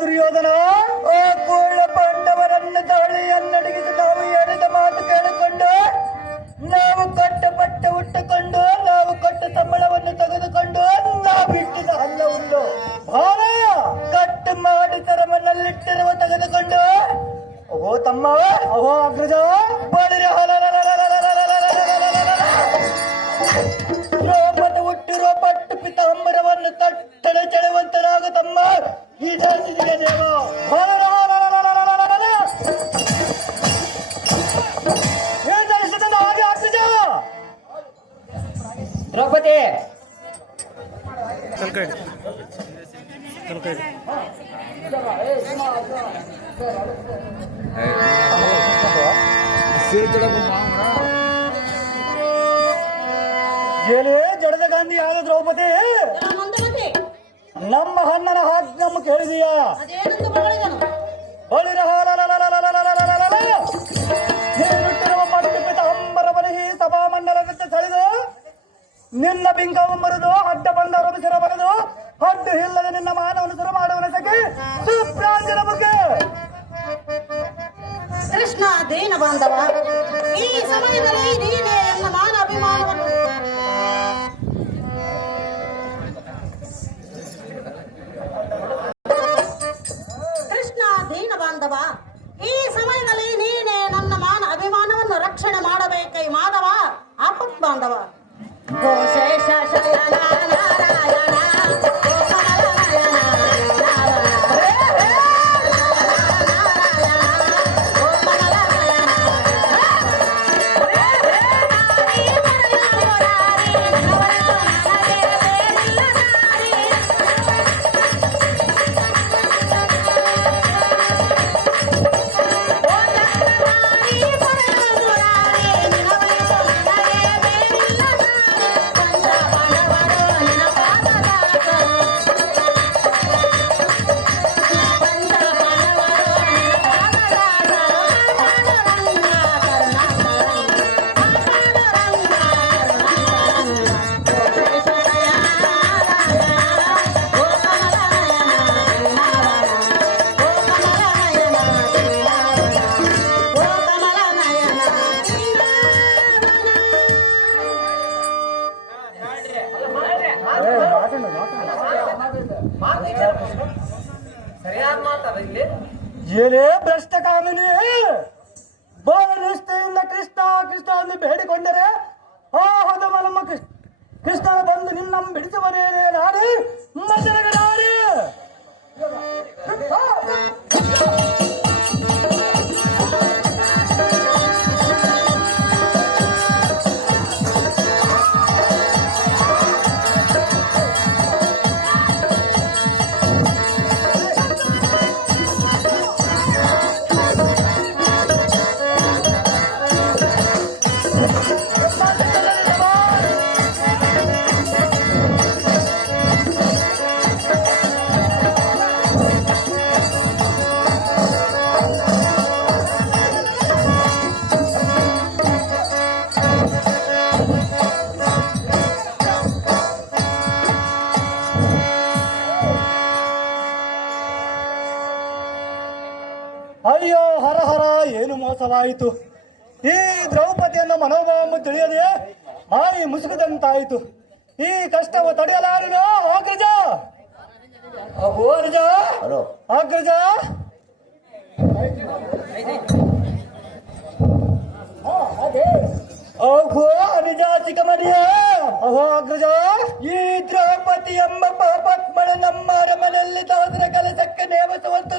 ದುರ್ಯೋಧನ ಆ ಕೂಳ ಪಾಂಡವರನ್ನು ದಾಳಿಯನ್ನಡಗಿಸಿ ನಾವು ಹೇಳಿದ ಮಾತು ಕೇಳಿಕೊಂಡು ನಾವು ಕೊಟ್ಟ ಬಟ್ಟೆ ಉಟ್ಟುಕೊಂಡು ನಾವು ಕೊಟ್ಟ ಸಂಬಳವನ್ನು ತೆಗೆದುಕೊಂಡು ನಾವು ಬಿಟ್ಟಿದ ಅಲ್ಲ ಉಂಡು ಭಾರ ಕಟ್ಟು ಮಾಡಿ ತರಮನಲ್ಲಿಟ್ಟಿರುವ ತೆಗೆದುಕೊಂಡು ಓ ತಮ್ಮ ಓ ಅಗ್ರಜ ಬಳಿರ ರೋಮದ ಹುಟ್ಟಿರುವ ಪಟ್ಟು ಪಿತಾಂಬರವನ್ನು ತಟ್ಟನೆ ಚೆಳುವಂತನಾಗ ತಮ್ಮ ಈ ಜಾತಿಗೆ ದೇವ ಹಾಗೆ ಅಗ್ರಜ ದ್ರೌಪದಿ ಏನೇ ಜಡದ ಗಾಂಧಿ ಯಾವ್ದು ದ್ರೌಪದಿ ನಮ್ಮ ಅಣ್ಣನ ಆಜ್ಞೆ ಕೇಳಿದೀಯಾ ನೀನುಟ್ಟಿರುವ ಪಟ್ಟುಪಿತ ಅಂಬರವನಿಹಿ ಸಭಾಮಂಡಲಕ್ಕೆ ಸೆಳೆದು ನಿನ್ನ ಬಿಂಕವ ಮರುದು ಅಡ್ಡ ಬಂದ ರಮಿಸಿರ ಬರೆದು ಅಡ್ಡು ಇಲ್ಲದೆ ನಿನ್ನ ಮಾನವನ್ನು ಶುರು ಮಾಡುವನ ಸಖಿ ಸುಪ್ರಾಂಜನ ಮುಖೆ ಕೃಷ್ಣ ದೀನ ಬಾಂಧವ ಈ ಸಮಯದಲ್ಲಿ ನೀನೇ ನನ್ನ ಮಾನ ಅಭಿಮಾನವನ್ನು ಕೃಷ್ಣ ದೀನ ಬಾಂಧವ ಈ ಸಮಯದಲ್ಲಿ ನೀನೇ ನನ್ನ ಮಾನ ಅಭಿಮಾನವನ್ನು ರಕ್ಷಣೆ ಮಾಡಬೇಕೈ ಮಾಧವ ಆಪತ್ ಬಾಂಧವ ಗೋಶೇಷ ಏನೇ ಭ್ರಷ್ಟ ಕಾನೂನಿ ಬಹು ನಿಷ್ಠೆಯಿಂದ ಕೃಷ್ಣ ಕೃಷ್ಣ ಎಂದು ಬೇಡಿಕೊಂಡರೆ ಆ ಹೊದಮ ನಮ್ಮ ಕೃಷ್ಣನ ಬಂದು ನಿನ್ನ ಬಿಡಿಸುವನೇನೇ ನಾಡಿ ಮಜನಗ ನಾಡಿ ಅಯ್ಯೋ ಹರ ಹರ ಏನು ಮೋಸವಾಯಿತು. ಈ ದ್ರೌಪದಿಯನ್ನು ಮನೋಭಾವ ತಿಳಿಯದೆ ಮಾಯಿ ಮುಸುಕದಂತಾಯಿತು. ಈ ಕಷ್ಟವು ತಡೆಯಲಾರನು. ಅಗ್ರಜ ಅಗ್ರಜ ಅಗ್ರಜ ಅಹೋ ನಿಜ ಚಿಕ್ಕಮರಿಯ ಅಹೋ ಅಗ್ರಜ, ಈ ದ್ರೌಪದಿ ಎಂಬ ಪಾಪಾತ್ಮಳ ನಮ್ಮ ಅರಮನೆಯಲ್ಲಿ ದಾಸರ ಕೆಲಸಕ್ಕೆ ನೇಮಿಸುವಂತ